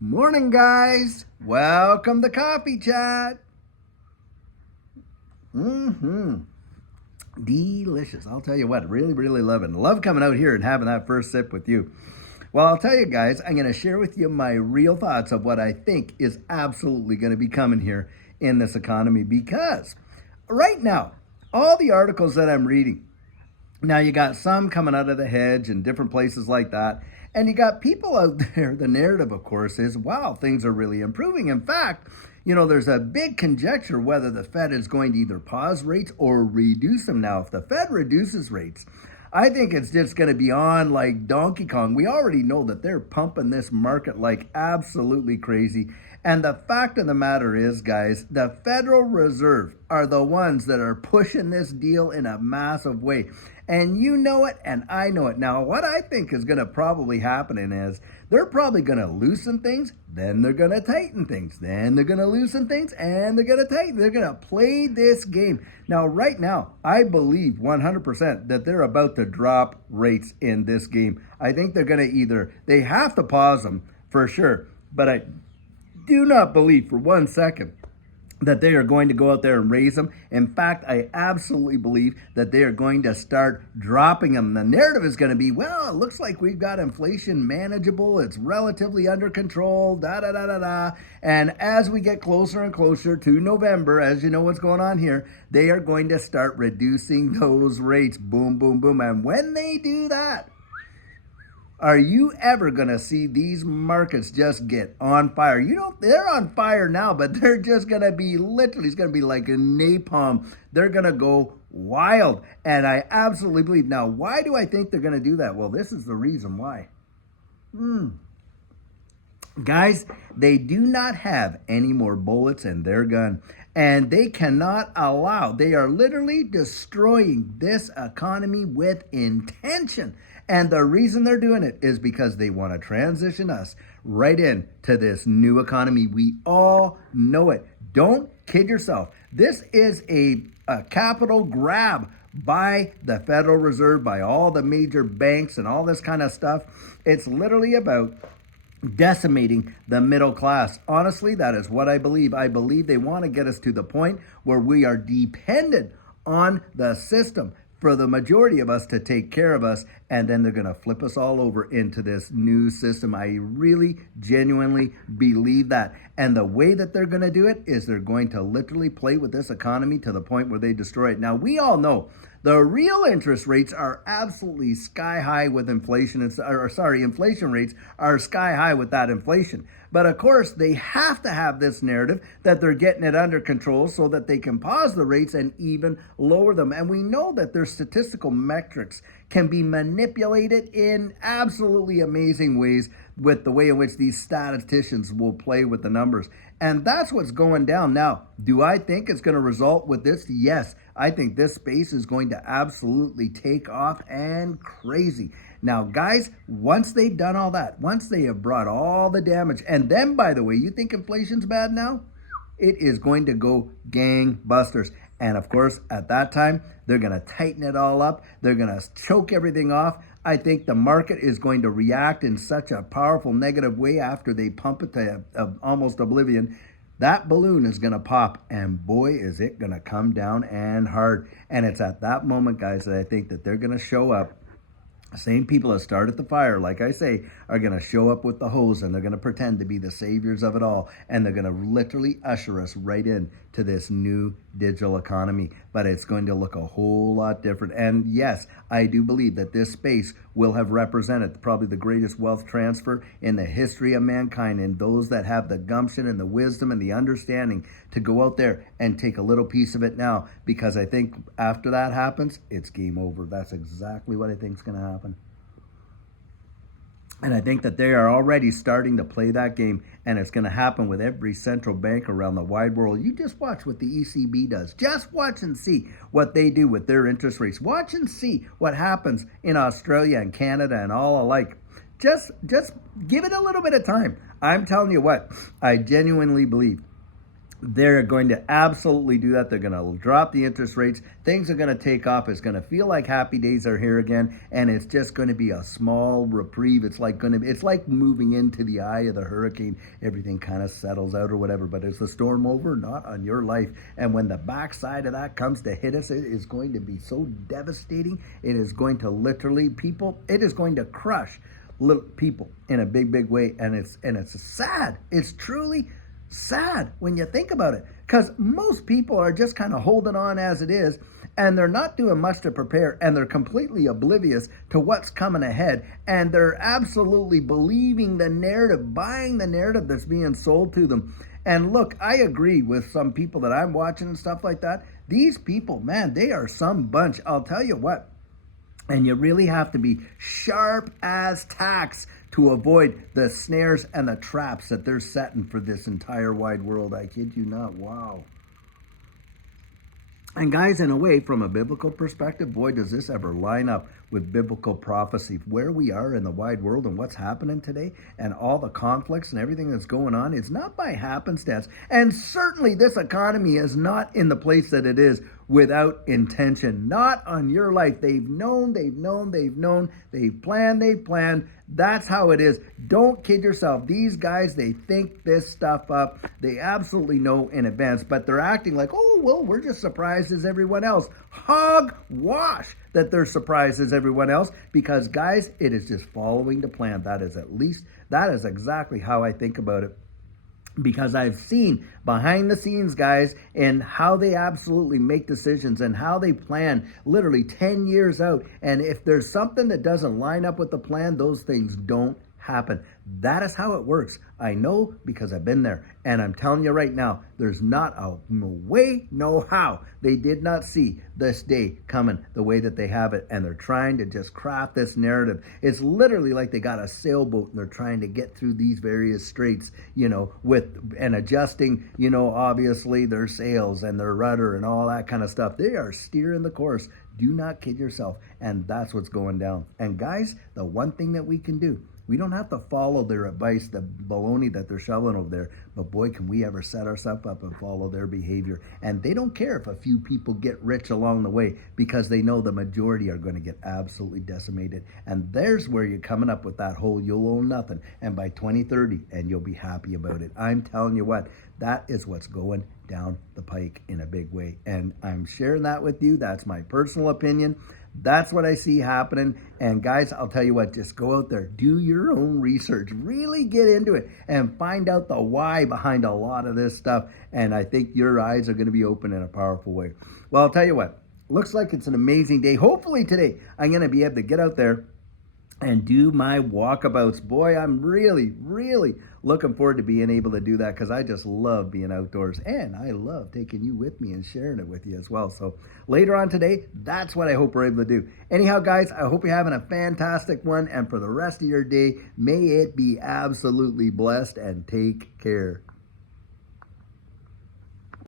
Morning, guys. Welcome to Coffee Chat. Delicious. I'll tell you what, really, really love it. Love coming out here and having that first sip with you. Well, I'll tell you guys, I'm going to share with you my real thoughts of what I think is absolutely going to be coming here in this economy because right now, all the articles that I'm reading, now you got some coming out of the hedge and different places like that. And you got people out there, the narrative, of course, is wow, things are really improving. In fact, there's a big conjecture whether the Fed is going to either pause rates or reduce them. Now, if the Fed reduces rates, I think it's just going to be on like Donkey Kong. We already know that they're pumping this market like absolutely crazy. And the fact of the matter is, guys, the Federal Reserve are the ones that are pushing this deal in a massive way. And you know it, and I know it. Now, what I think is going to probably happen is they're probably going to loosen things, then they're going to tighten things, then they're going to loosen things, and they're going to tighten. They're going to play this game. Now, right now, I believe 100% that they're about to drop rates in this game. I think they're going to they have to pause them for sure, but I do not believe for 1 second that they are going to go out there and raise them. In fact, I absolutely believe that they are going to start dropping them. The narrative is going to be, well, it looks like we've got inflation manageable. It's relatively under control, da da da da da. And as we get closer and closer to November, as you know what's going on here, they are going to start reducing those rates. Boom, boom, boom. And when they do that, are you ever going to see these markets just get on fire? They're on fire now, but they're just going to be literally, it's going to be like a napalm. They're going to go wild. And I absolutely believe. Now, why do I think they're going to do that? Well, this is the reason why. Guys, they do not have any more bullets in their gun. And they cannot allow, they are literally destroying this economy with intention. And the reason they're doing it is because they want to transition us right into this new economy. We all know it. Don't kid yourself. This is a capital grab by the Federal Reserve, by all the major banks and all this kind of stuff. It's literally about decimating the middle class. Honestly, that is what I believe. I believe they want to get us to the point where we are dependent on the system for the majority of us to take care of us, and then they're going to flip us all over into this new system. I really genuinely believe that. And the way that they're going to do it is they're going to literally play with this economy to the point where they destroy it. Now, we all know the real interest rates are absolutely sky high with inflation. Inflation rates are sky high with that inflation. But of course, they have to have this narrative that they're getting it under control so that they can pause the rates and even lower them. And we know that their statistical metrics can be manipulated in absolutely amazing ways with the way in which these statisticians will play with the numbers. And that's what's going down. Now, do I think it's going to result with this? Yes, I think this space is going to absolutely take off and crazy. Now, guys, once they've done all that, once they have brought all the damage, and then, by the way, you think inflation's bad now? It is going to go gangbusters. And of course, at that time, they're going to tighten it all up. They're going to choke everything off. I think the market is going to react in such a powerful negative way after they pump it to almost oblivion. That balloon is going to pop, and boy, is it going to come down and hard. And it's at that moment, guys, that I think that they're going to show up. Same people that started the fire, like I say, are going to show up with the hose, and they're going to pretend to be the saviors of it all. And they're going to literally usher us right in to this new digital economy. But it's going to look a whole lot different. And yes, I do believe that this space will have represented probably the greatest wealth transfer in the history of mankind. And those that have the gumption and the wisdom and the understanding to go out there and take a little piece of it now. Because I think after that happens, it's game over. That's exactly what I think is going to happen. And I think that they are already starting to play that game, and it's going to happen with every central bank around the wide world. You just watch what the ECB does. Just watch and see what they do with their interest rates. Watch and see what happens in Australia and Canada and all alike. Just give it a little bit of time. I'm telling you what, I genuinely believe They're going to absolutely do that. They're going to drop the interest rates. Things are going to take off. It's going to feel like happy days are here again, and it's just going to be a small reprieve. It's like moving into the eye of the hurricane. Everything kind of settles out or whatever. But is the storm over? Not on your life. And when the backside of that comes to hit us, it is going to be so devastating. It is going to literally it is going to crush little people in a big way, and it's sad. It's truly sad when you think about it, because most people are just kind of holding on as it is, and they're not doing much to prepare, and they're completely oblivious to what's coming ahead, and they're absolutely believing the narrative, buying the narrative that's being sold to them. And look, I agree with some people that I'm watching and stuff like that. These people, man, they are some bunch. I'll tell you what. And you really have to be sharp as tacks to avoid the snares and the traps that they're setting for this entire wide world. I kid you not. Wow. And guys, in a way, from a biblical perspective, boy, does this ever line up with biblical prophecy. Where we are in the wide world and what's happening today and all the conflicts and everything that's going on, it's not by happenstance. And certainly this economy is not in the place that it is without intention. Not on your life. They've known, they've planned. That's how it is. Don't kid yourself. These guys, they think this stuff up. They absolutely know in advance, but they're acting like, oh, well, we're just surprised as everyone else. Hogwash that they're surprised as everyone else, because guys, it is just following the plan. That is exactly how I think about it. Because I've seen behind the scenes, guys, and how they absolutely make decisions and how they plan literally 10 years out. And if there's something that doesn't line up with the plan, those things don't happen. That is how it works. I know because I've been there. And I'm telling you right now, there's not a way, no how. They did not see this day coming the way that they have it. And they're trying to just craft this narrative. It's literally like they got a sailboat and they're trying to get through these various straits, and adjusting, obviously their sails and their rudder and all that kind of stuff. They are steering the course. Do not kid yourself. And that's what's going down. And guys, the one thing that we can do, we don't have to follow their advice, the baloney that they're shoveling over there. But boy, can we ever set ourselves up and follow their behavior. And they don't care if a few people get rich along the way, because they know the majority are going to get absolutely decimated. And there's where you're coming up with that whole you'll own nothing. And by 2030, and you'll be happy about it. I'm telling you what, that is what's going down the pike in a big way. And I'm sharing that with you. That's my personal opinion. That's what I see happening. And guys, I'll tell you what, just go out there, do your own research, really get into it and find out the why behind a lot of this stuff. And I think your eyes are going to be open in a powerful way. Well, I'll tell you what, looks like it's an amazing day. Hopefully today I'm going to be able to get out there and do my walkabouts. Boy, I'm really looking forward to being able to do that, because I just love being outdoors, and I love taking you with me and sharing it with you as well. So later on today, that's what I hope we're able to do. Anyhow, guys, I hope you're having a fantastic one, and for the rest of your day, may it be absolutely blessed, and take care.